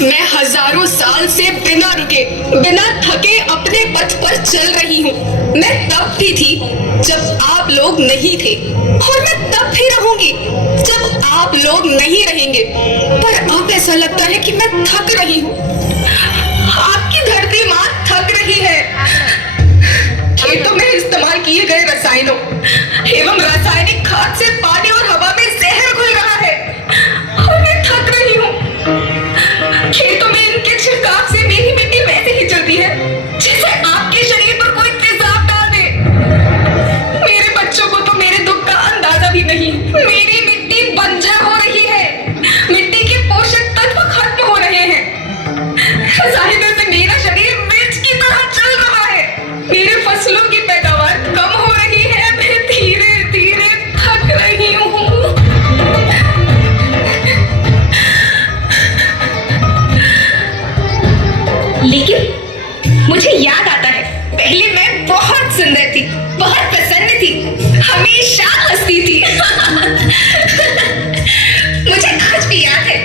मैं हजारों साल से बिना रुके बिना थके अपने पथ पर चल रही हूँ। मैं तब भी थी जब आप लोग नहीं थे, और मैं तब भी रहूंगी जब आप लोग नहीं रहेंगे। पर अब ऐसा लगता है कि मैं थक रही हूँ। आपकी धरती माँ थक रही है। खेतों में इस्तेमाल किए गए रसायनों एवं रासायनिक खाद से पानी और हवा में जहर घुल रहा है, और मैं थक रही हूँ। खेतों में इनके छिड़काव से मेरी मिट्टी वैसे ही चलती है जैसे आपके शरीर पर कोई तेजाब डाल दे। मेरे बच्चों को तो मेरे दुख का अंदाजा भी नहीं। मेरी मिट्टी बंजर हो रही है, मिट्टी के पोषक तत्व खत्म हो रहे हैं। रसायनों से मेरा शरीर मिर्च की तरह चल रहा है। मेरे फसलों की पैदावार कम हो रही है। मैं धीरे धीरे थक रही हूँ। लेकिन मुझे याद आता है, पहले मैं बहुत सुंदर थी, बहुत प्रसन्न थी, हमेशा हंसती थी। मुझे आज भी याद है।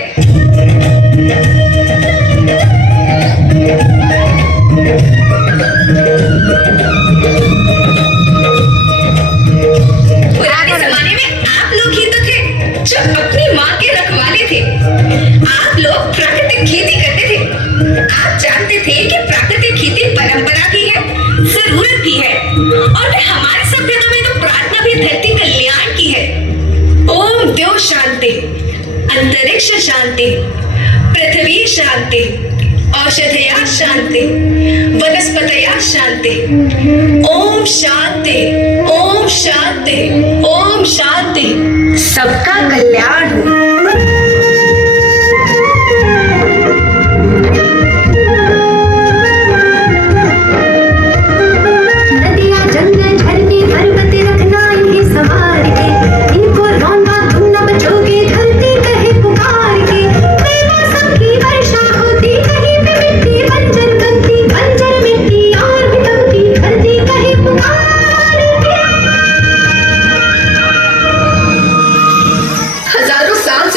पुराने जमाने में आप लोग ही तो थे जो अपनी माँ के रखवाले थे। आप लोग प्राकृतिक खेती करते थे। आप जानते थे कि प्राकृतिक खेती परंपरा भी है, जरूरत भी है, और हमारे सभ्यता में तो प्रार्थना भी धरती कल्याण की है। ओम द्यो शांति, अंतरिक्ष शांति, पृथ्वी शांति, औषधया शांति, वनस्पतया शांति। ओम शांति, ओम शांति, ओम शांति। सबका कल्याण हो।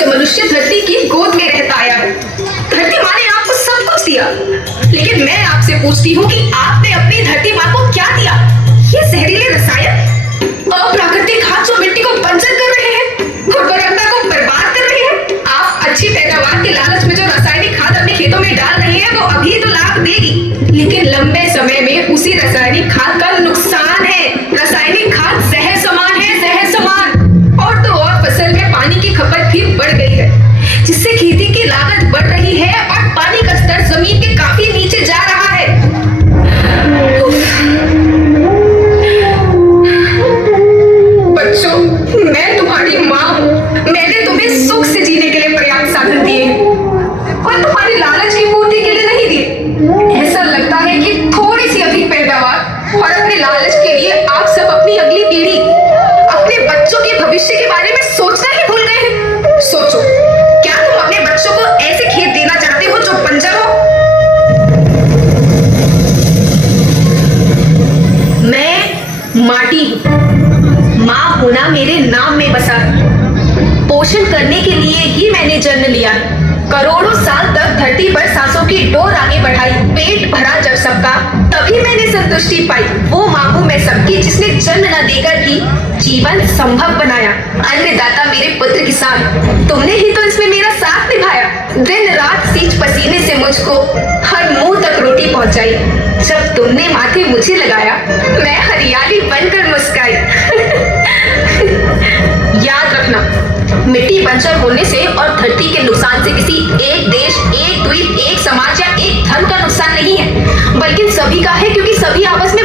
मनुष्य धरती की गोद में रहता आया है। धरती माँ ने आपको सब कुछ दिया, लेकिन मैं आपसे पूछती हूँ कि आपने अपनी धरती माँ को क्या दिया? ये जहरीले रसायन, अप्राकृतिक खाद जो मिट्टी को बंजर कर रहे हैं, उर्वरकता को बर्बाद कर रहे हैं। आप अच्छी पैदावार के लालच में जो रासायनिक खाद अपने खेतों में डाल रहे हैं, वो अभी तो लाभ देगी, लेकिन लंबे समय में उसी रासायनिक खाद का नुकसान है। रासायनिक खाद जहर समान है, जहर समान। और तो और फसल में पानी की खपत भी बढ़ गई है, जिससे खेती की लागत बढ़ रही है और पानी का स्तर जमीन के काफी नीचे जा रहा है। बच्चों, मैं तुम्हारी माँ हूँ। मैंने तुम्हें सुख से जीने के लिए पर्याप्त साधन दिए और तुम्हारी लालच की पूर्ति के लिए नहीं दिए। ऐसा लगता है कि थोड़ी सी अधिक पैदावार और अपने लालच के लिए आप सब अपनी अगली पीढ़ी, अपने बच्चों के भविष्य के बारे में सोचना ही भूल गए हैं। सोचो, क्या तुम अपने बच्चों को ऐसे खेत देना चाहते हो जो बंजर हो? मैं माटी हूँ। माँ होना मेरे नाम में बसा है। पोषण करने के लिए ही मैंने जन्म लिया है। करोड़ों साल तक धरती पर सांसों की डोर आगे बढ़ाई, पेट भरा जब सबका, तभी मैंने संतुष्टि पाई। वो माँ हूँ मैं सबकी, जिसने जन्म न देकर भी जीवन संभव बनाया। अन्नदाता मेरे पुत्र किसान, तुमने ही तो इसमें मेरा साथ निभाया। दिन रात सींच पसीने से मुझको हर मुंह तक रोटी पहुंचाई। जब तुमने माथे मुझे लगाया, मैं हरियाली बनकर मुस्काई। याद रखना, मिट्टी बंजर होने से और धरती के नुकसान से किसी एक देश, एक द्वीप, एक समाज या एक धर्म का नुकसान नहीं है, बल्कि सभी का है, क्योंकि सभी आपस में